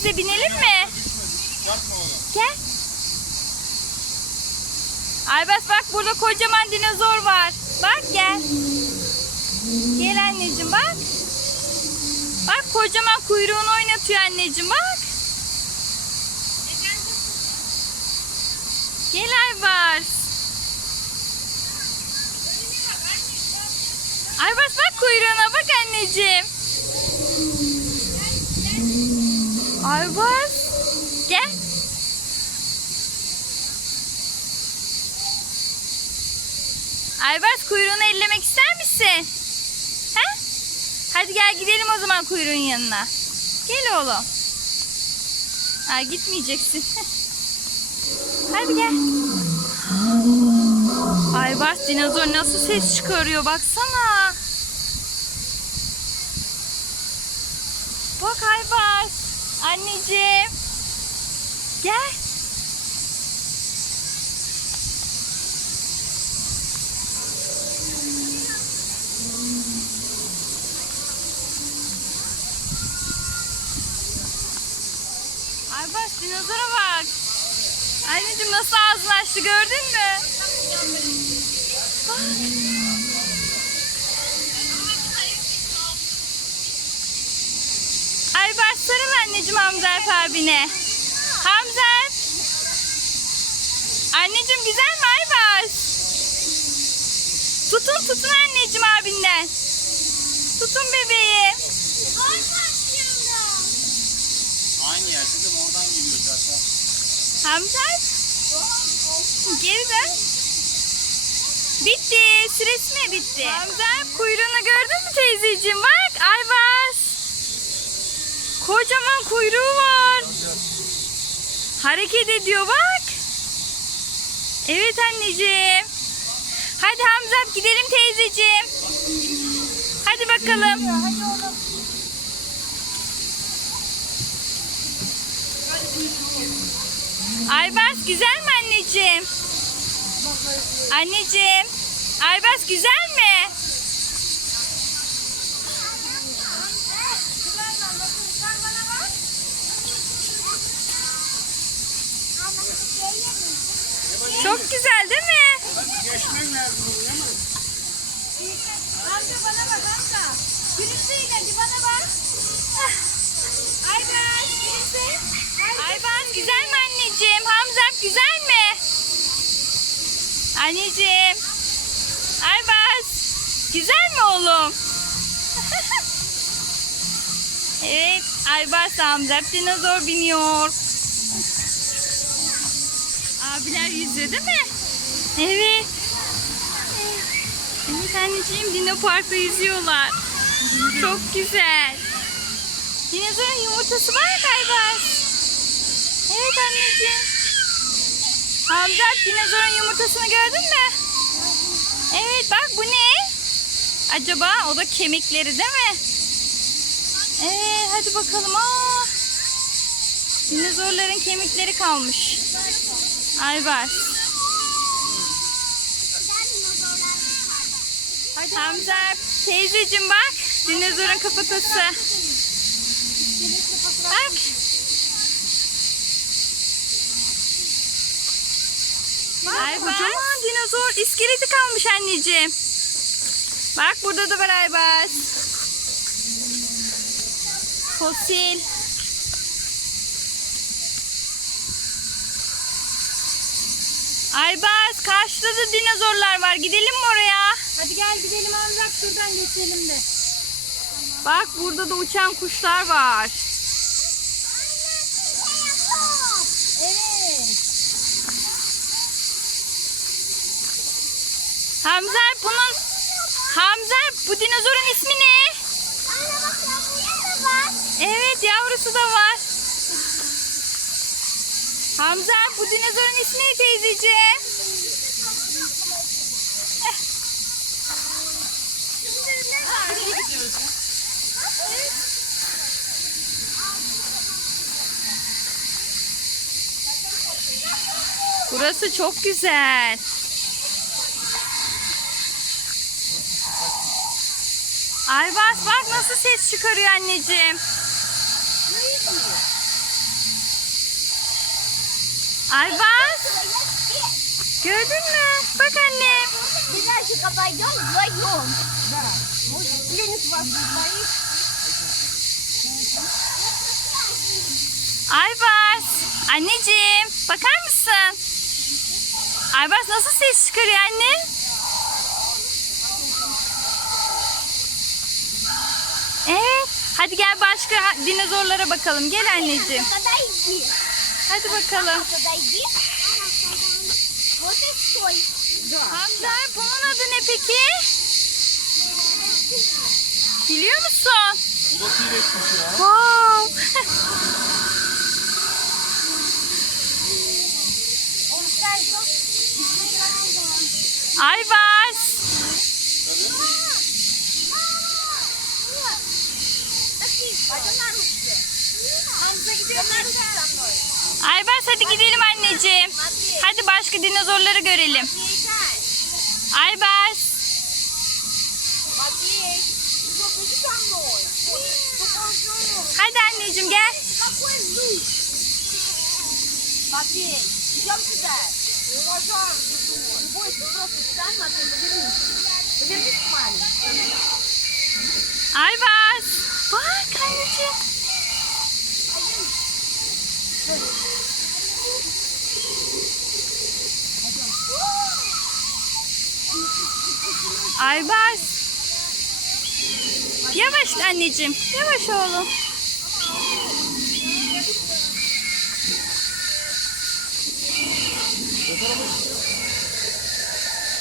Biz de binelim mi? Gel. Aybas bak burada kocaman dinozor var. Bak gel. Gel anneciğim bak. Bak kocaman kuyruğunu oynatıyor anneciğim bak. Gel Aybars. Aybars bak kuyruğuna bak anneciğim. Aybars. Gel. Aybars kuyruğunu ellemek ister misin? He? Hadi gel gidelim o zaman kuyruğun yanına. Gel oğlum. Ha, gitmeyeceksin. Hadi gel. Aybars dinozor nasıl ses çıkarıyor baksana. Bak Aybars. Anneciğim. Gel. Aybars dinozora bak. Anneciğim nasıl ağzını açtı gördün mü? Bak. Aybars sarıl anneciğim Hamza Alp abine. Hamza Alp. Anneciğim güzel mi Aybars? Tutun tutun anneciğim abinden. Tutun bebeğim. Aynı yer dedim oradan geliyor zaten. Hamza Alp. Geri dön. Bitti. Süresi mi bitti? Hamza Alp kuyruğunu gördün mü teyzeciğim? Bak Aybars. Kocaman kuyruğu var. Hareket ediyor bak. Evet anneciğim. Hadi Hamza gidelim teyzeciğim. Hadi bakalım. Aybars güzel mi anneciğim? Anneciğim. Aybars güzel mi? Çok güzel değil mi? Geçmen lazım oraya ama. Amca bana bak amca. Gülümseyin hadi bana bak. Aybars gülümse. Aybars güzel mi anneciğim? Hamza güzel mi? Anneciğim. Aybars güzel mi oğlum? evet Aybars Hamza dinozor biniyor. Abiler yüzüyor değil mi? Evet. Evet anneciğim Dino Park'ta yüzüyorlar. Çok güzel. Dinozorun yumurtası var Aybars? Evet anneciğim. Hamza dinozorun yumurtasını gördün mü? Evet bak bu ne? Acaba o da kemikleri değil mi? Evet hadi bakalım. Aa, dinozorların kemikleri kalmış. Hadi Hamza teyzeciğim bak. Dinozorun kafatası. Bak. Ay kocaman dinozor iskeleti kalmış anneciğim. Bak burada da var Aybars. Fosil. Aybars karşıda da dinozorlar var. Gidelim mi oraya? Hadi gel gidelim amca şuradan geçelim de. Bak burada da uçan kuşlar var. Evet. Hamza bunun Hamza bu dinozorun ismi ne? Evet yavrusu da var. Hamza bu dinozorun ismi ne teyzeciğim? Burası çok güzel. Aybars bak nasıl ses çıkarıyor anneciğim. Ay bak. Gördün mü? Bak annem. Güzel kapayacağım. Bayım. Aybars. Anneciğim. Bakar mısın? Aybars nasıl ses çıkarıyor anne? Evet. Hadi gel başka dinozorlara bakalım. Gel anneciğim. Hadi bakalım. Hamza bunun adı ne peki? Biliyor musun? Wow. Aybaş. Hamza gidiyor. Aybars hadi gidelim anneciğim. Hadi başka dinozorları görelim. Aybars. Hadi anneciğim gel. Aybars. Aybars. Yavaş anneciğim. Yavaş oğlum.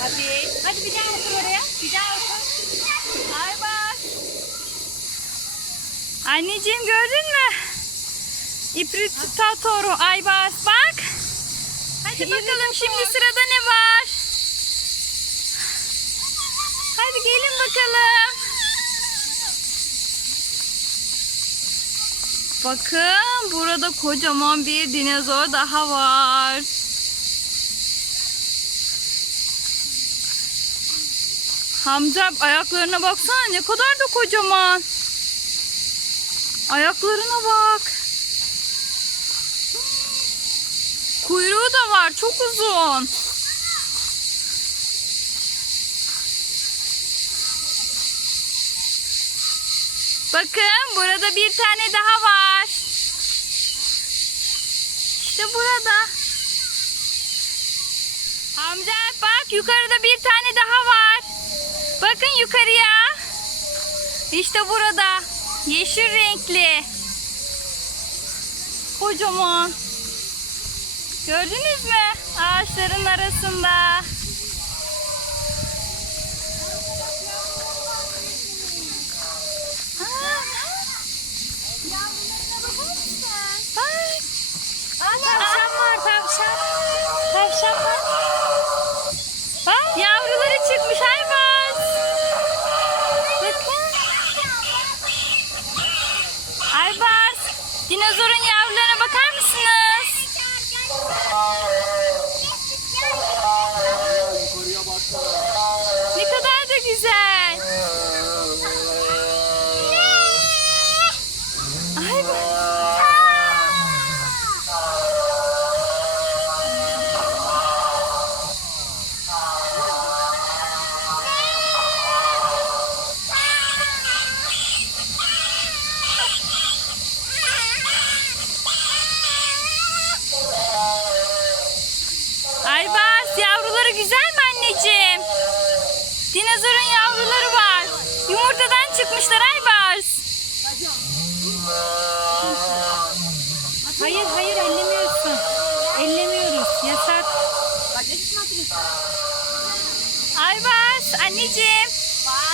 Hadi. Hadi bir daha otur oraya. Bir daha otur. Aybars. Anneciğim gördün mü? İpritatoro Aybars bak. Hadi bakalım şimdi sırada ne var? Hadi gelin bakalım. Bakın burada kocaman bir dinozor daha var. Hamza ayaklarına baksana ne kadar da kocaman. Ayaklarına bak. Kuyruğu da var çok uzun. Bakın burada bir tane daha var. İşte burada. Hamza bak yukarıda bir tane daha var. Bakın yukarıya. İşte burada. Yeşil renkli. Kocaman. Gördünüz mü? Ağaçların arasında. Bak. Tavşan var. Tavşan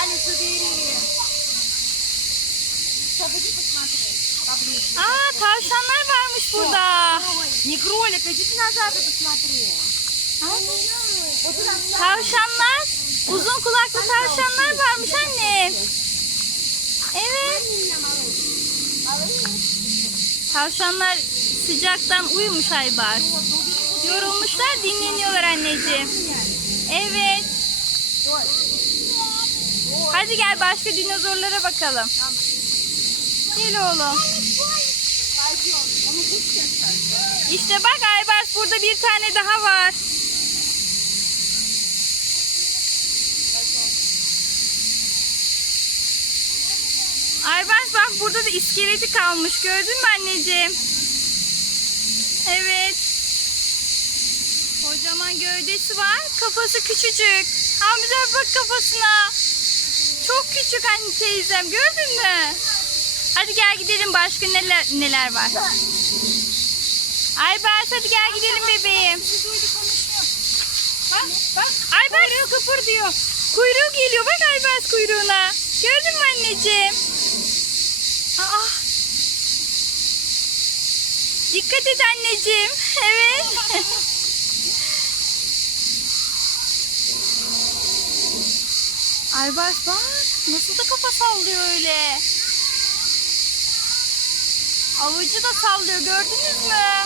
Палец убери. Сейчас иди посмотри. Поближе. Aa tavşanlar varmış burada. Не кролик, идите назад и посмотри. Вот туда. Tavşanlar. Uzun kulaklı tavşanlar varmış annem. Evet. Tavşanlar sıcaktan uyumuş Aybars. Yorulmuşlar dinleniyorlar anneciğim. Evet. Hadi gel başka dinozorlara bakalım. Gel oğlum. İşte bak Aybars burada bir tane daha var. Aybars bak burada da iskeleti kalmış. Gördün mü anneciğim? Evet. Kocaman gövdesi var. Kafası küçücük. Hamza bak kafasına. Çok küçük anne teyzem. Gördün mü? Hadi gel gidelim başka neler neler var. Aybars hadi gel gidelim bebeğim. Bak. Aybars. Kuyruğu kıpır diyor. Kuyruğu geliyor. Bak Aybars kuyruğuna. Gördün mü anneciğim? Aa. Dikkat et anneciğim. Evet. Aybars bak. Nasıl da kafa sallıyor öyle. Avucu da sallıyor gördünüz mü?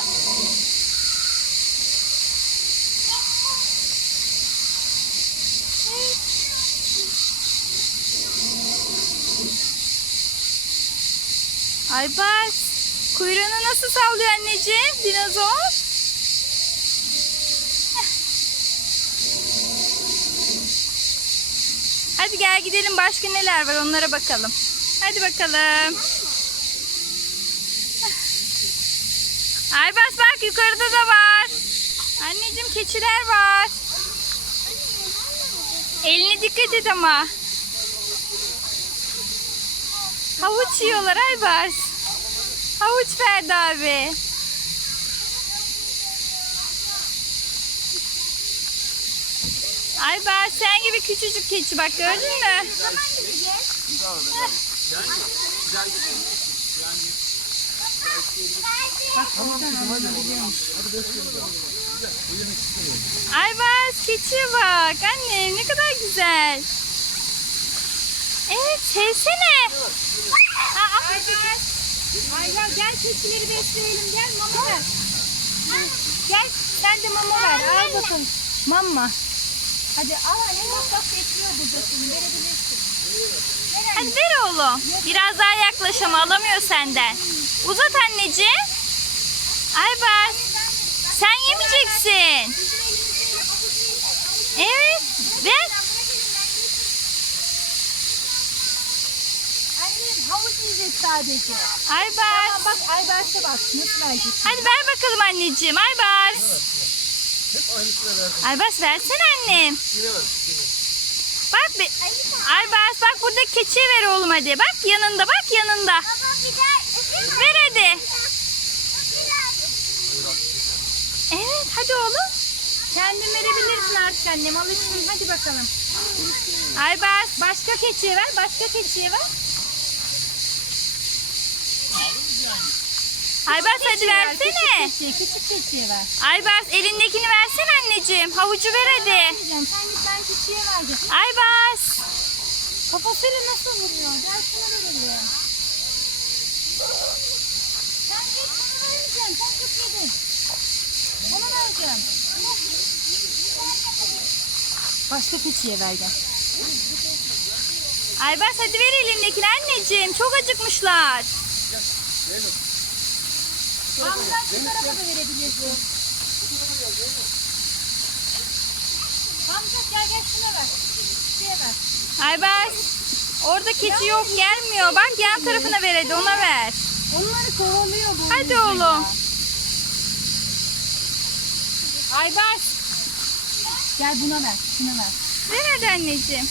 Aybars kuyruğunu nasıl sallıyor anneciğim dinozor? Hadi gel gidelim başka neler var onlara bakalım. Hadi bakalım. Aybars bak yukarıda da var. Anneciğim keçiler var. Eline dikkat et ama. Havuç yiyorlar Aybars. Havuç Ferdi abi. Aybars sen gibi küçücük keçi bak gördün mü? Aybars keçiye bak annem ne kadar güzel. Evet sevsene. Aa, Ayla gel keçileri besleyelim gel mama ver. Gel sen de mama ver al bakalım. Mama. Hadi al anne bak bekliyor burada seni verebilirsin. Hadi ver oğlum. Biraz daha yaklaş ama alamıyor senden. Uzat anneciğim. Aybars. Sen yemeyeceksin. Evet. Ver. Annem havuç yiyecek sadece. Aybars. Aa, bak Aybars'a bak nasıl verecek. Hadi ver bakalım anneciğim. Aybars. Aybars versene annem. Bak bir. Bak burada keçiye ver oğlum hadi. Bak yanında bak yanında. Ver hadi. Evet hadi oğlum. Kendin verebilirsin artık annem alışsın hadi bakalım. Aybars. Başka keçiye ver başka keçiye ver. Aybars hadi versene. Küçük keçiye, küçük keçiye ver. Aybars elindekini versene anneciğim. Havucu ver hadi. Vermeyeceğim, Sen git ben keçiye vereceğim. Aybars. Kafasıyla nasıl vuruyor? Gel şuna verelim. Sen git sana vermeyeceğim. Sen çok yedin. Ona vereceğim. Başka keçiye vereceğim. Aybars hadi ver elindekini anneciğim. Çok acıkmışlar. Hamza şu tarafa da verebilirsin. Hamza gel gel şuna ver. Şuraya ver. Aybars. Orada keçi yok gelmiyor. Bak yan tarafına ver hadi ona ver. Onları kovalıyor bu. Hadi oğlum. Aybars. Gel buna ver. Şuna ver. Ver hadi anneciğim.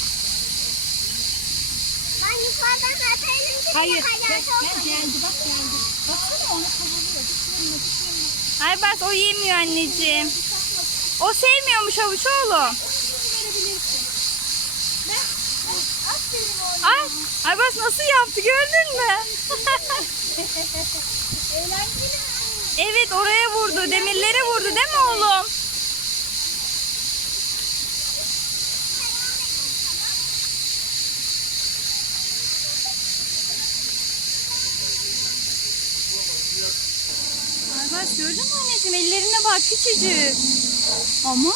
Ben yukarıdan elimde Hayır. Gel, gel geldi bak geldi. Baksana onu kovalıyor. Yanına. Aybars o yemiyor anneciğim. O sevmiyormuş havuç oğlum. Oğlum. Ay, Aybars nasıl yaptı gördün mü? Evet oraya vurdu. Demirlere vurdu değil mi oğlum? Bak gördün mü anneciğim ellerine bak küçücük. Ama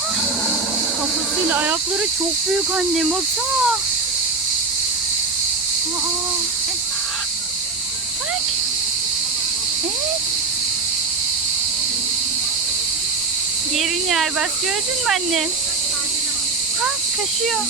kafasıyla ayakları çok büyük annem baksana. Aa. Bak. Evet. Yerin yer bas gördün mü anne? Bak kaşıyor.